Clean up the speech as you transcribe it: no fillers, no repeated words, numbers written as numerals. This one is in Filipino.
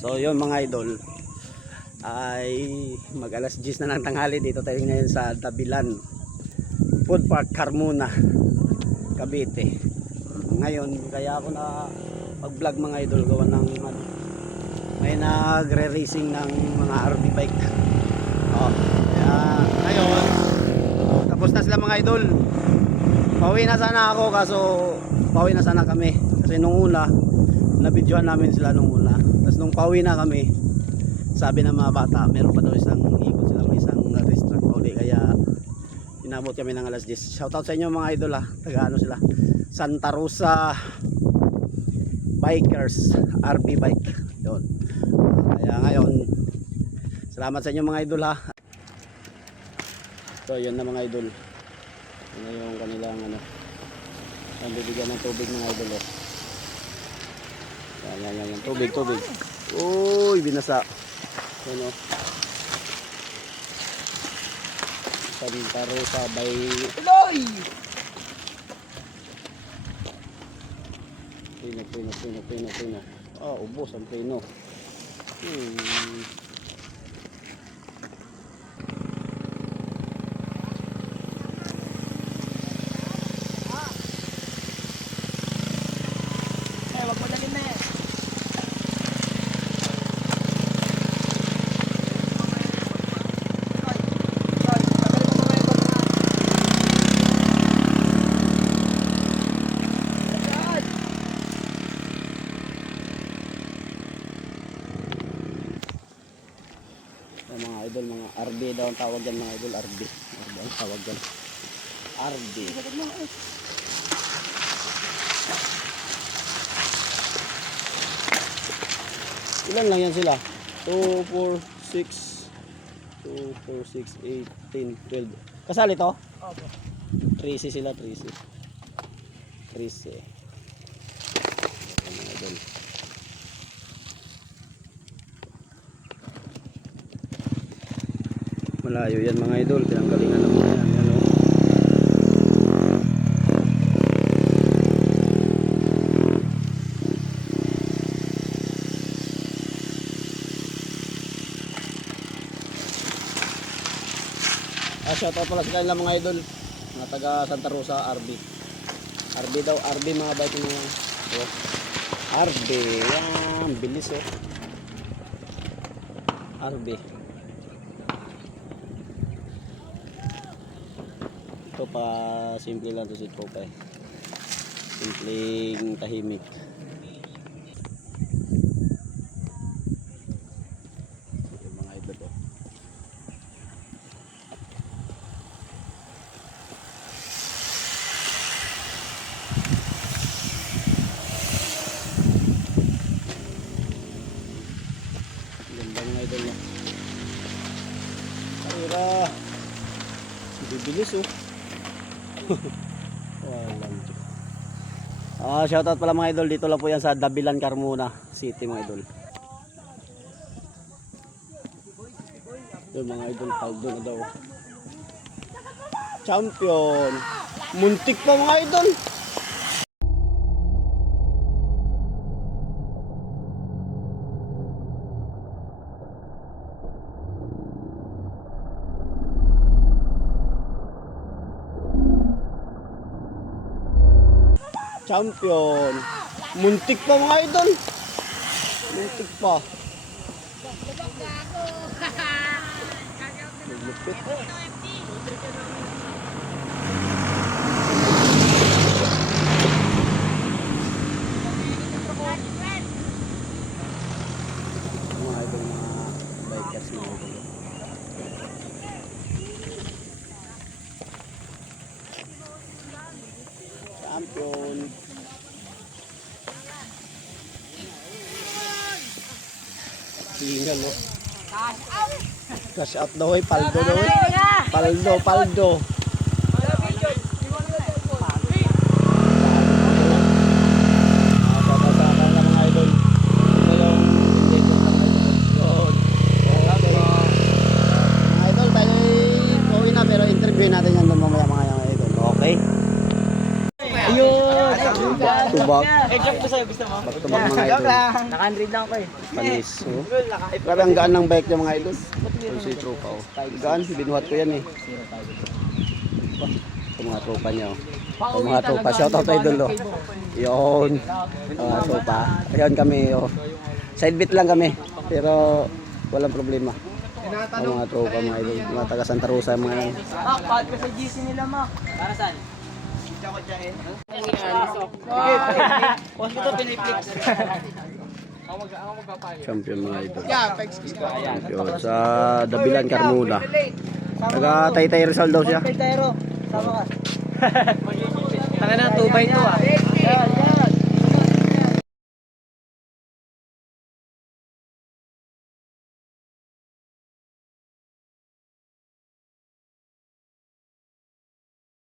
So yun mga idol, ay mag alas 10 na ng tanghali. Dito tayo ngayon sa Dabilan Food Park, Carmona, Cavite. Ngayon kaya ako na mag vlog mga idol, gawa ng may nagre-racing ng mga RV bike. Kaya ngayon tapos na sila mga idol. Pauwi na sana ako, kaso pauwi na sana kami kasi nung una nabidyohan namin sila nung una. Tapos nung pauwi na kami, sabi ng mga bata meron pa daw isang ikot sila, may isang race track pa uli, kaya inabot kami ng alas 10. Shoutout sa inyo mga idol, taga ano sila, Santa Rosa Bikers RV Bike yun. Kaya ngayon salamat sa inyo mga idol So yun na mga idol, ano yung kanilang ang bibigyan ng tubig mga idol Yan, tubig. Uy, binasa. Ano? Santa Rosa by Tuloy! Pino. Ubos ang pino. Wag mo dalhin na yan. Mga idol, mga RB daw ang tawag dyan mga idol. RB ang tawag dyan. RB. Ilan lang yan sila? 2, 4, 6 8, 10, 12. Kasali to? Opo. 13 sila, 13. Mga idol. Malayo yan mga idol, pinanggalingan ng mga yan. Shoutout pala sa kanila mga idol, mga taga Santa Rosa RB daw, RB mga bike mga RB, yan, bilis RB. Ito pa simple lang to si Popeye, simpleng tahimik. Mga idol idol na. Ayra. Bibilis shoutout pala mga idol, dito lang po yan sa Dabilan, Carmona City mga idol. Yun mga idol, paldo na daw. Champion. Muntik pa mga idol. Champion. Muntik pa mga idol. Muntik pa. Lupit. Mga idol, mga bikers mga idol. Champion. Tingnan Cash out daw paldo daw paldo. Interview natin yan doon mamaya mga idol. Okay? Ayun! Tubak. joke ko sa'yo, gusto mo? Back to back mga idol. Naka-100 lang ako eh. Panis. Oh. Grabe ang gaan ng bike niya mga idol. Yung si tropa oh. Gaan, binuhat ko yan eh. Ito mga tropa niya oh. Ito mga tropa, shoutout idol oh. Yun. Mga tropa. Ayun kami oh. Side bit lang kami. Pero walang problema. Ito mga tropa mga idol. Mga taga Santa Rosa mga yan. Mak, pahal ka sa GC nila, Mak. Para saan? Post ko to, piniplex. Champion mga idol. Champion sa Dabilan Carmona. Taga Taytay Rizal daw siya. Taytayro, sama ka. Tanga na, 2x2 ah.